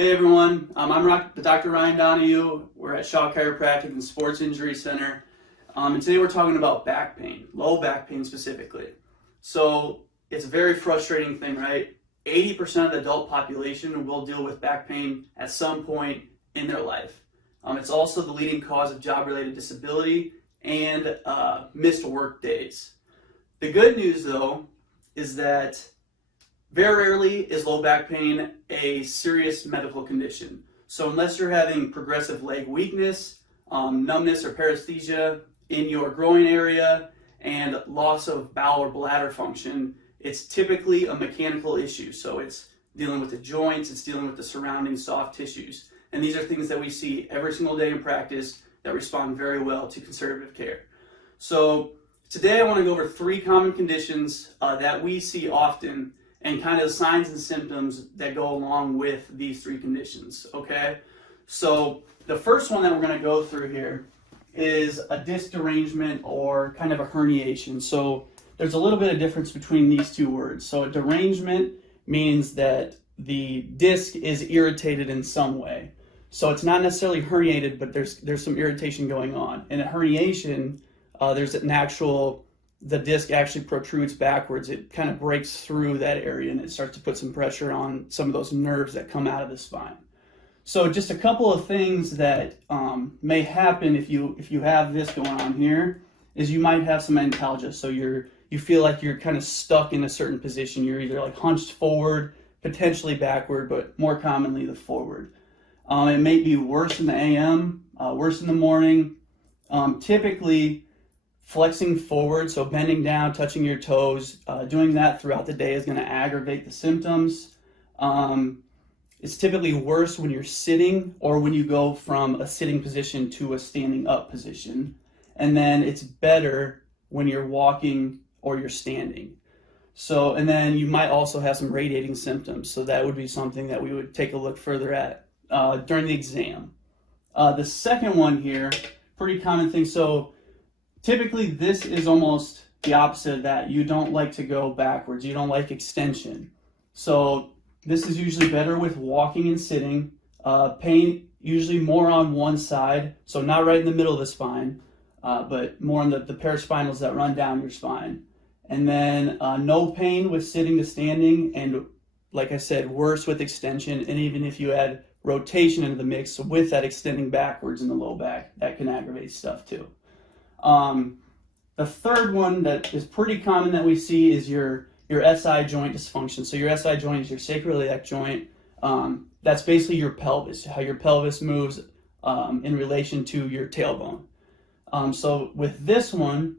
Hey everyone, I'm Dr. Donahue. We're at Shaw Chiropractic and Sports Injury Center. And today we're talking about back pain, low back pain specifically. So it's a very frustrating thing, right? 80% of the adult population will deal with back pain at some point in their life. It's also the leading cause of job-related disability and missed work days. The good news though is that very rarely is low back pain a serious medical condition. So unless you're having progressive leg weakness, numbness or paresthesia in your groin area, and loss of bowel or bladder function, it's typically a mechanical issue. So it's dealing with the joints, it's dealing with the surrounding soft tissues. And these are things that we see every single day in practice that respond very well to conservative care. So today I want to go over 3 common conditions that we see often and kind of the signs and symptoms that go along with these 3 conditions, okay? So the first one that we're going to go through here is a disc derangement or kind of a herniation. So there's a little bit of difference between these 2 words. So a derangement means that the disc is irritated in some way. So it's not necessarily herniated, but there's some irritation going on. In a herniation, there's an actual, the disc actually protrudes backwards. It kind of breaks through that area and it starts to put some pressure on some of those nerves that come out of the spine. So just a couple of things that may happen if you have this going on here is you might have some antalgia. So you feel like you're kind of stuck in a certain position. You're either like hunched forward, potentially backward, but more commonly the forward. It may be worse in the AM, worse in the morning. Typically, flexing forward, so bending down, touching your toes, doing that throughout the day is going to aggravate the symptoms. It's typically worse when you're sitting or when you go from a sitting position to a standing up position. And then it's better when you're walking or you're standing. So, and then you might also have some radiating symptoms. So that would be something that we would take a look further at during the exam. The second one here, pretty common thing. So typically, this is almost the opposite of that. You don't like to go backwards. You don't like extension. So this is usually better with walking and sitting. Pain usually more on one side, so not right in the middle of the spine, but more on the paraspinals that run down your spine. And then no pain with sitting to standing, and like I said, worse with extension. And even if you add rotation into the mix with that extending backwards in the low back, that can aggravate stuff too. The third one that is pretty common that we see is your SI joint dysfunction. So your SI joint is your sacroiliac joint. That's basically your pelvis, how your pelvis moves in relation to your tailbone. So with this one,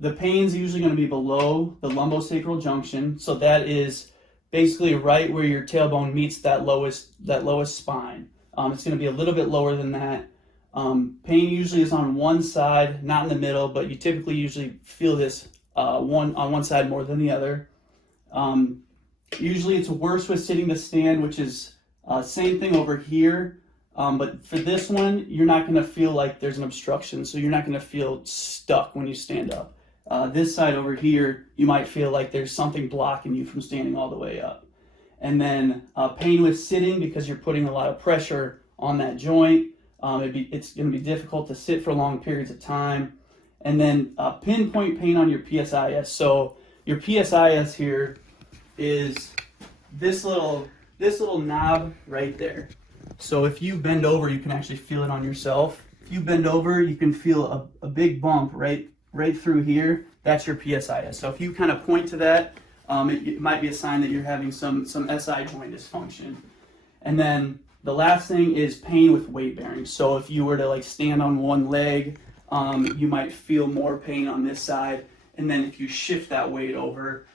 the pain's usually going to be below the lumbosacral junction. So that is basically right where your tailbone meets that lowest spine. It's going to be a little bit lower than that. Pain usually is on one side, not in the middle, but you typically usually feel this on one side more than the other. Usually it's worse with sitting to stand, which is same thing over here. But for this one, you're not going to feel like there's an obstruction, so you're not going to feel stuck when you stand up. This side over here, you might feel like there's something blocking you from standing all the way up. And then pain with sitting because you're putting a lot of pressure on that joint. It's going to be difficult to sit for long periods of time. And then pinpoint pain on your PSIS. So your PSIS here is this little knob right there. So if you bend over, you can actually feel it on yourself. If you bend over, you can feel a big bump right through here. That's your PSIS. So if you kind of point to that, it might be a sign that you're having some SI joint dysfunction. And then the last thing is pain with weight bearing. So if you were to like stand on one leg, you might feel more pain on this side. And then if you shift that weight over,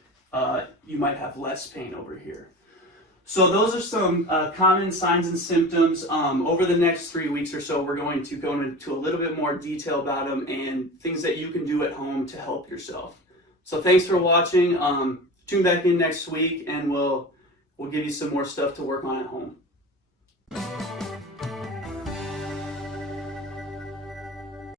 you might have less pain over here. So those are some common signs and symptoms. Over the next 3 weeks or so, we're going to go into a little bit more detail about them and things that you can do at home to help yourself. So thanks for watching. Tune back in next week and we'll give you some more stuff to work on at home.